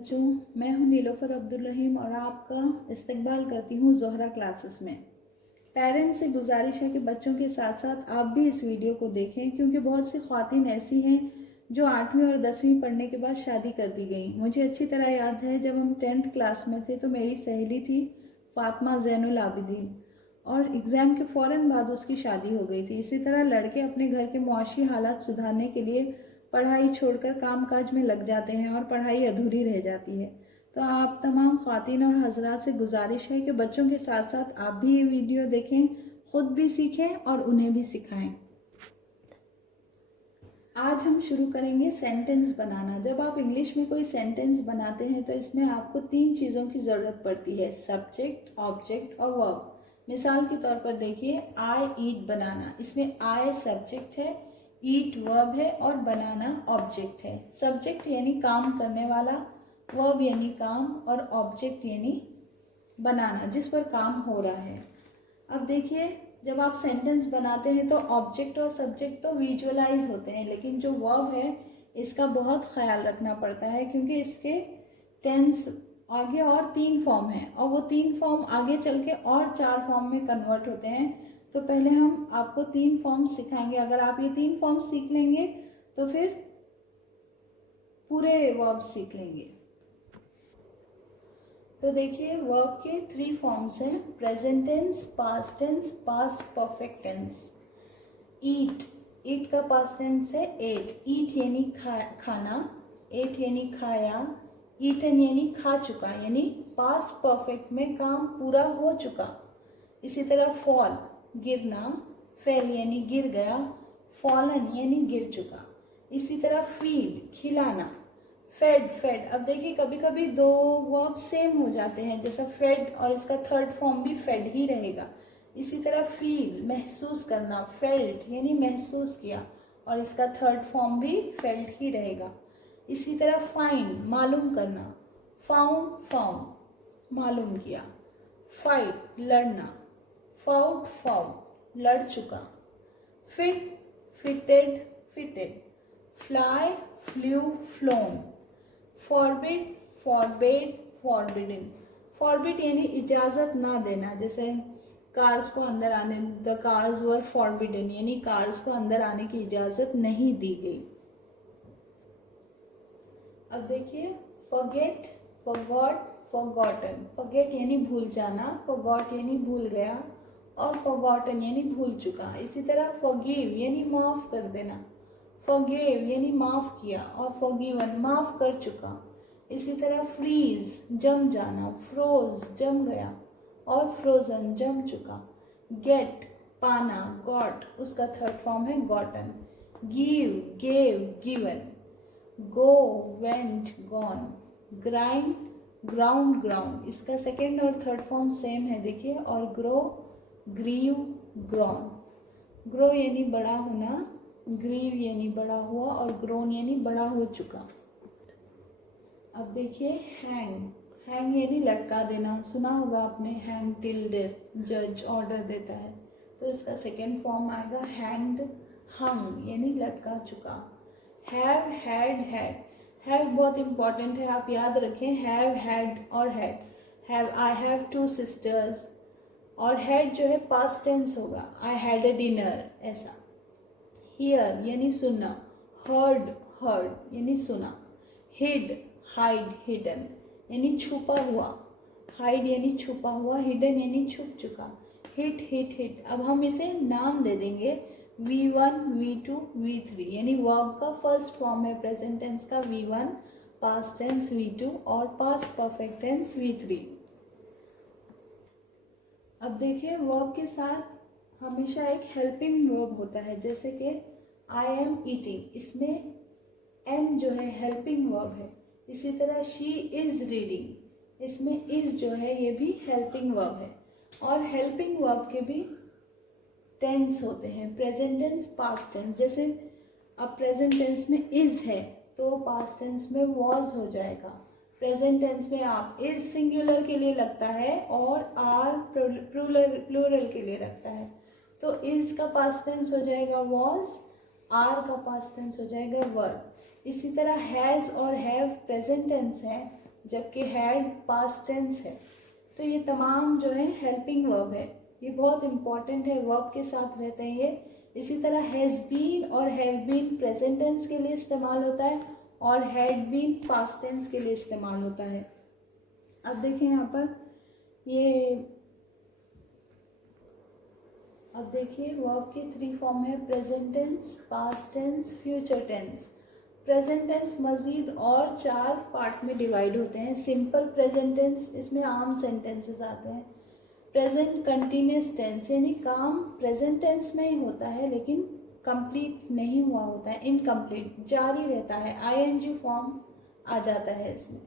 बच्चों, मैं हूं नीलोफर अब्दुल रहीम और आपका इस्तकबाल करती हूं ज़ोहरा क्लासेस में। पेरेंट्स से गुजारिश है कि बच्चों के साथ साथ आप भी इस वीडियो को देखें, क्योंकि बहुत सी ख्वातीन ऐसी हैं जो 8वीं और 10वीं पढ़ने के बाद शादी कर दी गई। मुझे अच्छी तरह याद है जब हम 10th क्लास में थे तो मेरी सहेली थी फातिमा ज़ैनुल आबिदीन, और एग्ज़ाम के फ़ौरन बाद उसकी शादी हो गई थी। इसी तरह लड़के अपने घर के मुआशी हालात सुधारने के लिए पढ़ाई छोड़कर कामकाज में लग जाते हैं और पढ़ाई अधूरी रह जाती है। तो आप तमाम ख्वातीन और हजरात से गुजारिश है कि बच्चों के साथ साथ आप भी ये वीडियो देखें, खुद भी सीखें और उन्हें भी सिखाएं। आज हम शुरू करेंगे सेंटेंस बनाना। जब आप इंग्लिश में कोई सेंटेंस बनाते हैं तो इसमें आपको 3 चीज़ों की ज़रूरत पड़ती है, सब्जेक्ट, ऑब्जेक्ट और वर्ब। मिसाल के तौर पर देखिए, आई ईट बनाना, इसमें आई सब्जेक्ट है, ईट वर्ब है और बनाना ऑब्जेक्ट है। सब्जेक्ट यानी काम करने वाला, वर्ब यानी काम और ऑब्जेक्ट यानी बनाना जिस पर काम हो रहा है। अब देखिए, जब आप सेंटेंस बनाते हैं तो ऑब्जेक्ट और सब्जेक्ट तो विजुअलाइज होते हैं, लेकिन जो वर्ब है इसका बहुत ख्याल रखना पड़ता है, क्योंकि इसके टेंस आगे और 3 फॉर्म हैं और वो 3 फॉर्म आगे चल के और 4 फॉर्म में कन्वर्ट होते हैं। तो पहले हम आपको 3 फॉर्म सिखाएंगे। अगर आप ये 3 फॉर्म सीख लेंगे तो फिर पूरे वर्ब सीख लेंगे। तो देखिए, वर्ब के 3 फॉर्म्स हैं, present tense, past tense, past perfect tense. Eat, eat का पास्ट टेंस है एट, ईट यानी खाना, एट यानी खाया, ईटन यानी खा चुका, यानी पास्ट परफेक्ट में काम पूरा हो चुका। इसी तरह फॉल, गिरना, फेल यानी गिर गया, फॉलन यानी गिर चुका। इसी तरह फीड, खिलाना, फेड, फेड। अब देखिए, कभी कभी 2 वर्ब सेम हो जाते हैं, जैसा फेड और इसका 3rd फॉर्म भी फेड ही रहेगा। इसी तरह फील, महसूस करना, फेल्ट यानी महसूस किया और इसका 3rd फॉर्म भी फेल्ट ही रहेगा। इसी तरह फाइंड, मालूम करना, फाउंड, फाउंड मालूम किया। फाइट, लड़ना, फाउट, फाउट लड़ चुका। Fit, fitted, fitted. Fly, flu, phloem. Forbid, forbade, forbidden. Forbid यानी इजाज़त ना देना, जैसे कार्स को अंदर आने, द कार्स वर फॉरबिडन यानी कार्स को अंदर आने की इजाज़त नहीं दी गई। अब देखिए, फॉरगेट, फॉरगॉट, फॉरगॉटन। फॉरगेट यानी भूल जाना, फॉरगॉट यानी भूल गया और फॉरगॉटन यानी भूल चुका। इसी तरह फॉरगिव यानी माफ़ कर देना, फॉरगिव यानी माफ़ किया और फॉरगिवन माफ़ कर चुका। इसी तरह फ्रीज, जम जाना, फ्रोज जम गया और फ्रोजन जम चुका। गेट, पाना, गॉट उसका 3rd फॉर्म है gotten. Give, gave, given. Go, went, gone. Grind, ground, ground इसका 2nd और 3rd फॉर्म सेम है देखिए। और ग्रो, ग्रीव, ग्रॉन। ग्रो यानी बड़ा होना, ग्रीव यानी बड़ा हुआ और ग्रोन यानी बड़ा हो चुका। अब देखिए, हैंग, हैंग यानी लटका देना, सुना होगा आपने, हैंग टिल डेथ, जज ऑर्डर देता है, तो इसका 2nd फॉर्म आएगा हैंग्ड, हंग यानी लटका चुका। Have, had, had. हैव बहुत इंपॉर्टेंट है, आप याद रखें, हैव, हैड और had. Have, I have 2 sisters और हैड जो है पास्ट टेंस होगा, आई हैड अ डिनर, ऐसा। हियर यानी सुनना, हर्ड, हर्ड यानी सुना। हिड, हाइड, हिडन यानी छुपा हुआ, हाइड यानी छुपा हुआ, हिडन यानी छुप चुका। Hit, hit, hit. अब हम इसे नाम दे देंगे, V1, V2, V3 यानी वर्ब का 1st फॉर्म है प्रेजेंट टेंस का V1, पास्ट टेंस V2 और पास्ट परफेक्ट टेंस V3। अब देखिए, वर्ब के साथ हमेशा एक हेल्पिंग वर्ब होता है, जैसे कि आई एम ईटिंग, इसमें एम जो है हेल्पिंग वर्ब है। इसी तरह शी इज़ रीडिंग, इसमें इज़ जो है ये भी हेल्पिंग वर्ब है। और हेल्पिंग वर्ब के भी टेंस होते हैं, प्रेजेंट टेंस, पास्ट टेंस। जैसे अब प्रेजेंट टेंस में इज़ है तो पास्ट टेंस में वॉज हो जाएगा। प्रेजेंट टेंस में आप, इज सिंगुलर के लिए लगता है और आर प्लूरल के लिए लगता है, तो इज का पास्ट टेंस हो जाएगा वॉज, आर का पास्ट टेंस हो जाएगा वर। इसी तरह हैज़ और हैव प्रेजेंट टेंस है, जबकि हैड पास्ट टेंस है। तो ये तमाम जो है हेल्पिंग वर्ब है, ये बहुत इंपॉर्टेंट है, वर्ब के साथ रहते हैं ये। इसी तरह हैज़ बीन और हैव बीन प्रेजेंट टेंस के लिए इस्तेमाल होता है और हैड बीन पास्ट टेंस के लिए इस्तेमाल होता है। अब देखें यहाँ पर ये, अब देखिए वर्ब के 3 फॉर्म है, present tense, past tense, future tense. Present tense मज़ीद और 4 पार्ट में डिवाइड होते हैं। सिंपल प्रेजेंट टेंस, इसमें आम सेंटेंसेस आते हैं। प्रेजेंट कंटिन्यूस टेंस यानी काम प्रेजेंट टेंस में ही होता है लेकिन कंप्लीट नहीं हुआ होता है, इनकम्प्लीट, जारी रहता है, आईएनजी फॉर्म आ जाता है इसमें।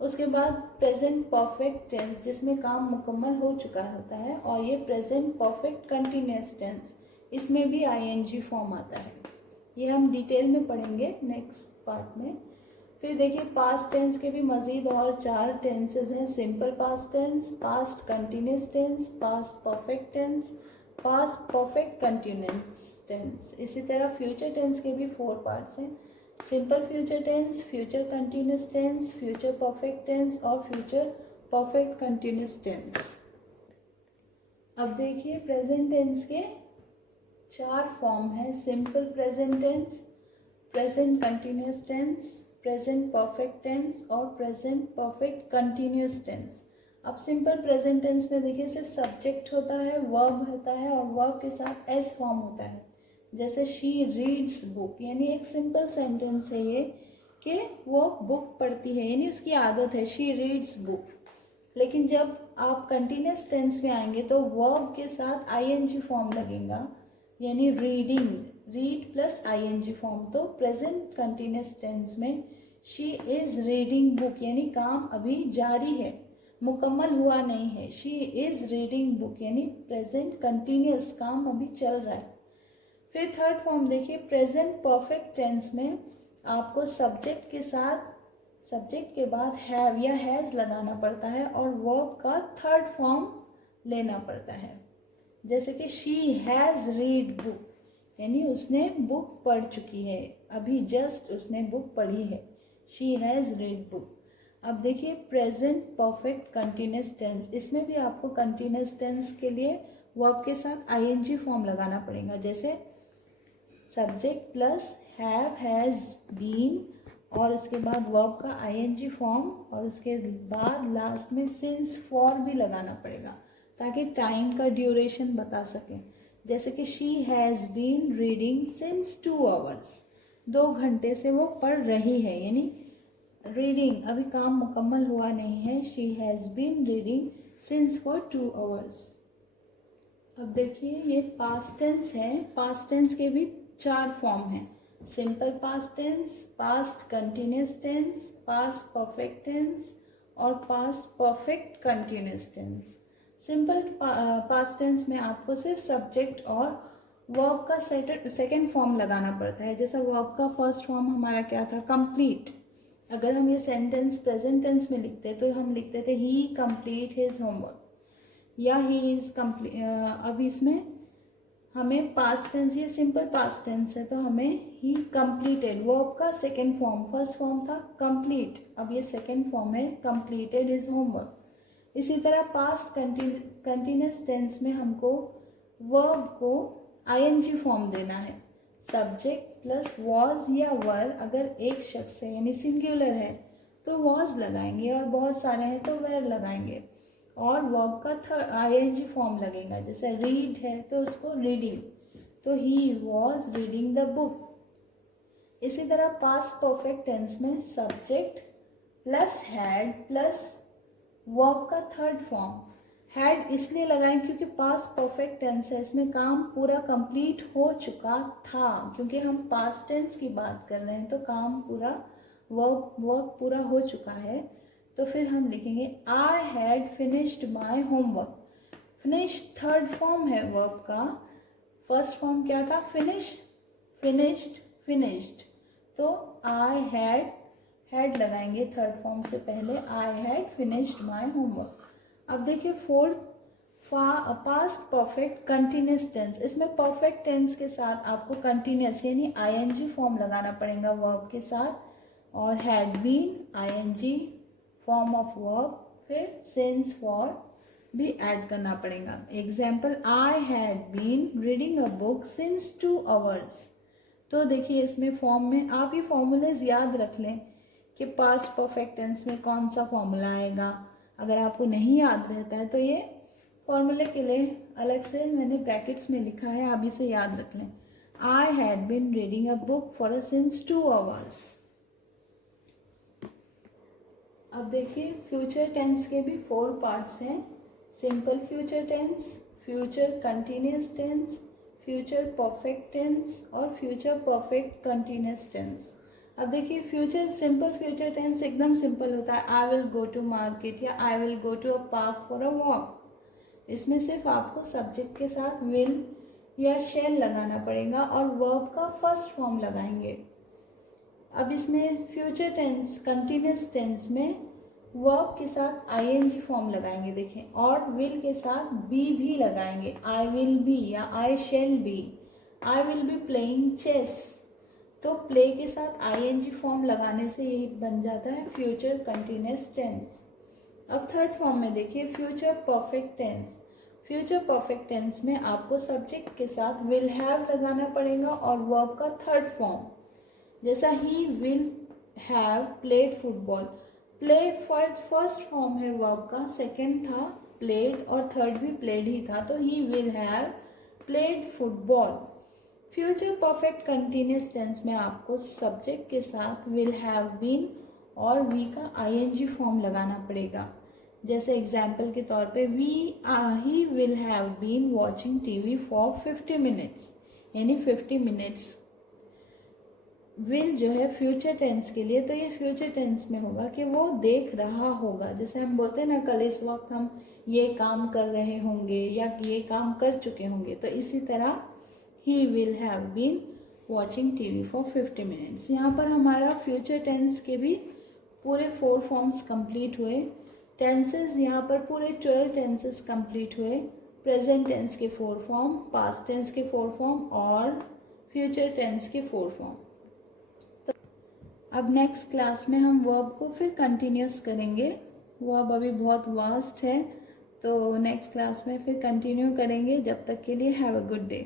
उसके बाद प्रेजेंट परफेक्ट टेंस जिसमें काम मुकम्मल हो चुका होता है, और ये प्रेजेंट परफेक्ट कंटिन्यूस टेंस, इसमें भी आईएनजी फॉर्म आता है। ये हम डिटेल में पढ़ेंगे नेक्स्ट पार्ट में। फिर देखिए पास्ट टेंस के भी मज़ीद और 4 टेंसेस हैं। Simple past tense, past continuous tense, past perfect tense, past perfect continuous tense. इसी तरह फ्यूचर टेंस के भी 4 पार्ट्स हैं। Simple future tense, future continuous tense, future perfect tense और फ्यूचर परफेक्ट कंटिन्यूस टेंस। अब देखिए प्रेजेंट टेंस के 4 form हैं। Simple present tense, present continuous tense, present perfect tense और प्रेजेंट परफेक्ट कंटिन्यूस टेंस। अब सिंपल प्रेजेंट टेंस में देखिए सिर्फ सब्जेक्ट होता है, वर्ब होता है और वर्ब के साथ एस फॉर्म होता है। जैसे शी रीड्स बुक, यानी एक सिंपल सेंटेंस है ये कि वो बुक पढ़ती है, यानी उसकी आदत है, शी रीड्स बुक। लेकिन जब आप कंटिन्यूस टेंस में आएंगे तो वर्ब के साथ आईएनजी फॉर्म लगेगा, यानी reading, read plus ING form. तो प्रेजेंट कंटिन्यूस टेंस में शी इज़ रीडिंग बुक, यानी काम अभी जारी है, मुकम्मल हुआ नहीं है। शी इज़ रीडिंग बुक यानी प्रेजेंट कंटिन्यूस, काम अभी चल रहा है। फिर थर्ड फॉर्म देखिए, प्रेजेंट परफेक्ट टेंस में आपको सब्जेक्ट के साथ, सब्जेक्ट के बाद हैव या हैज़ लगाना पड़ता है और वर्ब का थर्ड फॉर्म लेना पड़ता है। जैसे कि शी हैज़ रीड बुक, यानी उसने बुक पढ़ चुकी है, अभी जस्ट उसने बुक पढ़ी है, शी हैज़ रीड बुक। अब देखिए प्रेजेंट परफेक्ट कंटिन्यूस टेंस, इसमें भी आपको कंटिन्यूस टेंस के लिए वर्ब के साथ आईएनजी फॉर्म लगाना पड़ेगा। जैसे subject plus have, has, been और उसके बाद वर्ब का आईएनजी फॉर्म और उसके बाद लास्ट में सिंस, फॉर भी लगाना पड़ेगा ताकि टाइम का ड्यूरेशन बता सकें। जैसे कि she has been reading since 2 hours, 2 घंटे से वो पढ़ रही है, यानी रीडिंग, अभी काम मुकम्मल हुआ नहीं है। She has been reading since for 2 hours. अब देखिए ये पास्ट टेंस है। पास्ट टेंस के भी 4 फॉर्म हैं। Simple past tense, past continuous tense, past perfect tense और past perfect continuous tense. Simple past tense में आपको सिर्फ सब्जेक्ट और वर्ब का सेकंड फॉर्म लगाना पड़ता है। जैसा वर्ब का फर्स्ट फॉर्म हमारा क्या था, कंप्लीट। अगर हम ये सेंटेंस प्रेजेंट टेंस में लिखते तो हम लिखते थे ही कंप्लीट हिज होमवर्क या ही इज़ कंप्लीट। अब इसमें हमें पास्ट टेंस, ये सिंपल पास्ट टेंस है तो हमें ही कंप्लीटेड, वर्ब का सेकंड फॉर्म, फर्स्ट फॉर्म था कंप्लीट, अब ये सेकंड फॉर्म है कंप्लीटेड हिज होमवर्क। इसी तरह पास्ट कंटिन्यूस टेंस में हमको वर्ब को आईएनजी फॉर्म देना है। सब्जेक्ट प्लस वॉज या वर, अगर एक शख्स है यानी सिंगुलर है तो वॉज लगाएंगे और बहुत सारे हैं तो वेर लगाएंगे और वर्ब का थर्ड आईएनजी फॉर्म लगेगा। जैसे रीड है तो उसको रीडिंग, तो he was reading the book. इसी तरह पास्ट परफेक्ट टेंस में subject plus had plus verb का थर्ड फॉर्म। हैड इसलिए लगाएं क्योंकि पास्ट परफेक्ट टेंस है, इसमें काम पूरा कंप्लीट हो चुका था। क्योंकि हम पास्ट टेंस की बात कर रहे हैं तो काम पूरा, वर्ब पूरा हो चुका है। तो फिर हम लिखेंगे I had finished my homework. Finish third form है वर्ब का, फर्स्ट फॉर्म क्या था, फिनिश, फिनिश्ड, फिनिश्ड। तो आई हैड लगाएंगे थर्ड फॉर्म से पहले, I had finished my homework. अब देखिए fourth past perfect continuous tense, इसमें परफेक्ट टेंस के साथ आपको कंटिन्यूस यानी आईएनजी फॉर्म लगाना पड़ेगा वर्ब के साथ, और had been ING form of verb, फिर सिंस फॉर भी ऐड करना पड़ेगा। Example, I had been reading a book since 2 hours। तो देखिए इसमें फॉर्म में आप ये फॉर्मूलेज याद रख लें कि पास्ट परफेक्ट टेंस में कौन सा फॉर्मूला आएगा। अगर आपको नहीं याद रहता है तो ये फॉर्मूले के लिए अलग से मैंने ब्रैकेट्स में लिखा है, आप इसे याद रख लें। I had been reading a book for since 2 hours। अब देखिए फ्यूचर टेंस के भी 4 पार्ट्स हैं। Simple future tense, future continuous tense, future perfect tense और फ्यूचर परफेक्ट कंटिन्यूस टेंस। अब देखिए फ्यूचर सिंपल फ्यूचर टेंस एकदम सिंपल होता है, I will go to market या I will go to a park for a walk. इसमें सिर्फ आपको सब्जेक्ट के साथ विल या शैल लगाना पड़ेगा और वर्ब का फर्स्ट फॉर्म लगाएंगे। अब इसमें फ्यूचर टेंस कंटिन्यूस टेंस में वर्ब के साथ आईएनजी फॉर्म लगाएंगे देखें, और विल के साथ बी भी लगाएंगे, आई विल बी या I shall be. I will be playing chess, तो प्ले के साथ आईएनजी फॉर्म लगाने से यही बन जाता है फ्यूचर कंटिन्यूस टेंस। अब थर्ड फॉर्म में देखिए future perfect tense. Future perfect tense में आपको सब्जेक्ट के साथ विल हैव लगाना पड़ेगा और वर्ब का थर्ड फॉर्म, जैसा he will have played football. Play first form है वर्ब का, सेकंड था प्लेड और थर्ड भी प्लेड ही था, तो he will have played football. Future perfect continuous tense में आपको सब्जेक्ट के साथ विल हैव बीन और वी का आईएनजी फॉर्म लगाना पड़ेगा। जैसे एग्जाम्पल के तौर पे he will have been watching TV for 50 minutes, यानी 50 minutes विल जो है फ्यूचर टेंस के लिए, तो ये फ्यूचर टेंस में होगा कि वो देख रहा होगा। जैसे हम बोलते हैं ना, कल इस वक्त हम ये काम कर रहे होंगे या ये काम कर चुके होंगे, तो इसी तरह he will have been watching TV for 50 minutes। यहाँ पर हमारा फ्यूचर टेंस के भी पूरे 4 फॉर्म्स कंप्लीट हुए। टेंसेस यहाँ पर पूरे 12 टेंसेस कंप्लीट हुए। प्रेजेंट टेंस के 4 फॉर्म, पास्ट टेंस के 4 फॉर्म और फ्यूचर टेंस के 4 फॉर्म। अब नेक्स्ट क्लास में हम वर्ब को फिर कंटिन्यूस करेंगे। वर्ब अभी बहुत वास्ट है, तो नेक्स्ट क्लास में फिर कंटिन्यू करेंगे। जब तक के लिए हैव अ गुड डे।